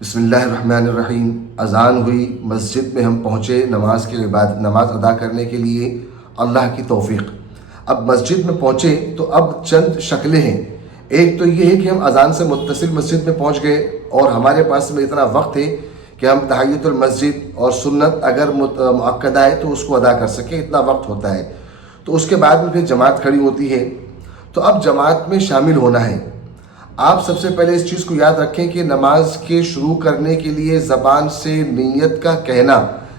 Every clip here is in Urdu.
بسم اللہ الرحمن الرحیم۔ اذان ہوئی، مسجد میں ہم پہنچے نماز ادا کرنے کے لیے، اللہ کی توفیق۔ اب مسجد میں پہنچے تو اب چند شکلیں ہیں۔ ایک تو یہ ہے کہ ہم اذان سے متصل مسجد میں پہنچ گئے اور ہمارے پاس میں اتنا وقت ہے کہ ہم تحیۃ المسجد اور سنت اگر مؤکدہ ہے تو اس کو ادا کر سکیں، اتنا وقت ہوتا ہے۔ تو اس کے بعد میں پھر جماعت کھڑی ہوتی ہے، تو اب جماعت میں شامل ہونا ہے۔ آپ سب سے پہلے اس چیز کو یاد رکھیں کہ نماز کے شروع کرنے کے لیے زبان سے نیت کا کہنا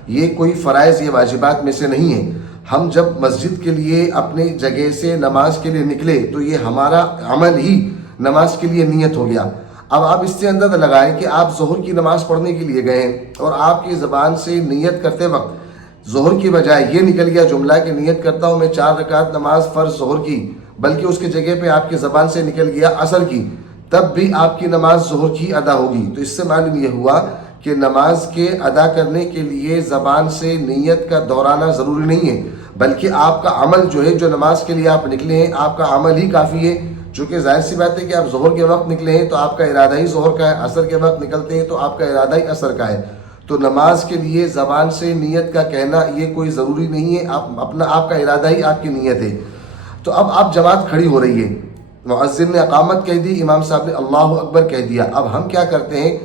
یہ کوئی فرائض یا واجبات میں سے نہیں ہے۔ ہم جب مسجد کے لیے اپنی جگہ سے نماز کے لیے نکلے تو یہ ہمارا عمل ہی نماز کے لیے نیت ہو گیا۔ اب آپ اس سے اندازہ لگائیں کہ آپ ظہر کی نماز پڑھنے کے لیے گئے ہیں اور آپ کی زبان سے نیت کرتے وقت ظہر کی بجائے یہ نکل گیا جملہ کہ نیت کرتا ہوں میں 4 رکعت نماز فرض ظہر کی، بلکہ اس کی جگہ پہ آپ کی زبان سے نکل گیا عصر کی، تب بھی آپ کی نماز ظہر کی ادا ہوگی۔ تو اس سے معلوم یہ ہوا کہ نماز کے ادا کرنے کے لیے زبان سے نیت کا دہرانا ضروری نہیں ہے، بلکہ آپ کا عمل جو ہے، جو نماز کے لیے آپ نکلے ہیں، آپ کا عمل ہی کافی ہے۔ چونکہ ظاہر سی بات ہے کہ آپ ظہر کے وقت نکلے ہیں تو آپ کا ارادہ ہی ظہر کا ہے، عصر کے وقت نکلتے ہیں تو آپ کا ارادہ ہی عصر کا ہے۔ تو نماز کے لیے زبان سے نیت کا کہنا یہ کوئی ضروری نہیں ہے، آپ کا ارادہ ہی آپ کی نیت ہے۔ تو اب آپ جماعت کھڑی ہو رہی ہے، مؤذن نے اقامت کہہ دی، امام صاحب نے اللہ اکبر کہہ دیا۔ اب ہم کیا کرتے ہیں،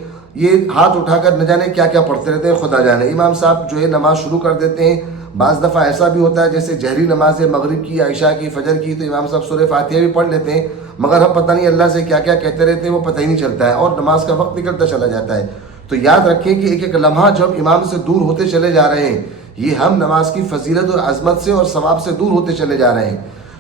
یہ ہاتھ اٹھا کر نہ جانے کیا کیا پڑھتے رہتے ہیں، خدا جانے۔ امام صاحب جو ہے نماز شروع کر دیتے ہیں۔ بعض دفعہ ایسا بھی ہوتا ہے جیسے جہری نماز ہے، مغرب کی، عشاء کی، فجر کی، تو امام صاحب سورہ فاتحہ بھی پڑھ لیتے ہیں، مگر ہم پتہ نہیں اللہ سے کیا کیا کہتے رہتے ہیں، وہ پتہ ہی نہیں چلتا ہے اور نماز کا وقت نکلتا چلا جاتا ہے۔ تو یاد رکھیں کہ ایک ایک لمحہ جب امام سے دور ہوتے چلے جا رہے ہیں، یہ ہم نماز کی فضیلت اور عظمت سے اور ثواب سے دور ہوتے چلے جا رہے ہیں۔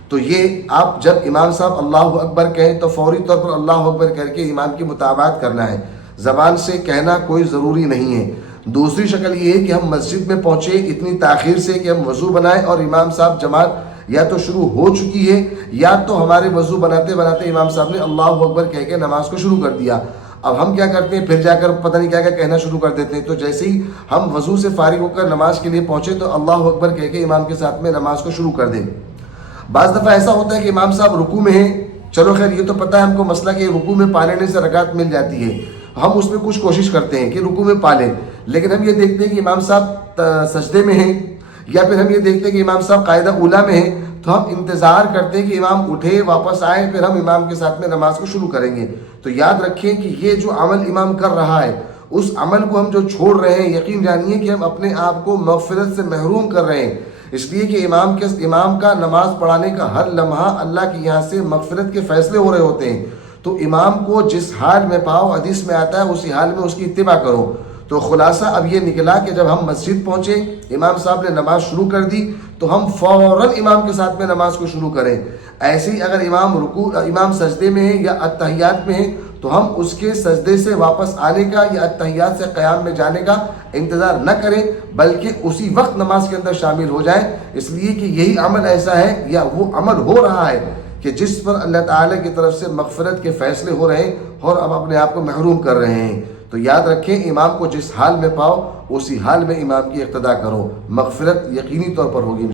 تو یہ آپ جب امام صاحب اللہ اکبر کہیں تو فوری طور پر اللہ اکبر کر کے امام کی متابعت کرنا ہے، زبان سے کہنا کوئی ضروری نہیں ہے۔ دوسری شکل یہ ہے کہ ہم مسجد میں پہنچے اتنی تاخیر سے کہ ہم وضو بنائیں اور امام صاحب جماعت یا تو شروع ہو چکی ہے یا تو ہمارے وضو بناتے بناتے امام صاحب نے اللہ اکبر کہہ کے نماز کو شروع کر دیا۔ اب ہم کیا کرتے ہیں، پھر جا کر پتہ نہیں کیا کیا کہنا شروع کر دیتے ہیں۔ تو جیسے ہی ہم وضو سے فارغ ہو کر نماز کے لیے پہنچے تو اللہ اکبر کہہ کے امام کے ساتھ میں نماز کو شروع کر دیں۔ بعض دفعہ ایسا ہوتا ہے کہ امام صاحب رکوع میں ہیں، چلو خیر یہ تو پتہ ہے ہم کو مسئلہ کہ رکوع میں پا لینے سے رکعت مل جاتی ہے، ہم اس میں کچھ کوشش کرتے ہیں کہ رکوع میں پا لیں، لیکن ہم یہ دیکھتے ہیں کہ امام صاحب سجدے میں ہیں، یا پھر ہم یہ دیکھتے ہیں کہ امام صاحب قاعدہ اولیٰ میں ہیں، تو ہم انتظار کرتے ہیں کہ امام اٹھے واپس آئے، پھر ہم امام کے ساتھ میں نماز کو شروع کریں گے۔ تو یاد رکھیں کہ یہ جو عمل امام کر رہا ہے، اس عمل کو ہم جو چھوڑ رہے ہیں، یقین جانیے کہ ہم اپنے آپ کو مغفرت سے محروم کر رہے ہیں، اس لیے کہ امام کا نماز پڑھانے کا ہر لمحہ اللہ کی یہاں سے مغفرت کے فیصلے ہو رہے ہوتے ہیں۔ تو امام کو جس حال میں پاؤ، حدیث میں آتا ہے، اسی حال میں اس کی اتباع کرو۔ تو خلاصہ اب یہ نکلا کہ جب ہم مسجد پہنچے، امام صاحب نے نماز شروع کر دی تو ہم فوراً امام کے ساتھ میں نماز کو شروع کریں۔ ایسے ہی اگر امام سجدے میں ہے یا اتحیات میں ہے تو ہم اس کے سجدے سے واپس آنے کا یا اتحیات سے قیام میں جانے کا انتظار نہ کریں، بلکہ اسی وقت نماز کے اندر شامل ہو جائیں، اس لیے کہ یہی عمل ایسا ہے یا وہ عمل ہو رہا ہے کہ جس پر اللہ تعالیٰ کی طرف سے مغفرت کے فیصلے ہو رہے ہیں اور اب اپنے آپ کو محروم کر رہے ہیں۔ تو یاد رکھیں امام کو جس حال میں پاؤ اسی حال میں امام کی اقتداء کرو، مغفرت یقینی طور پر ہوگی۔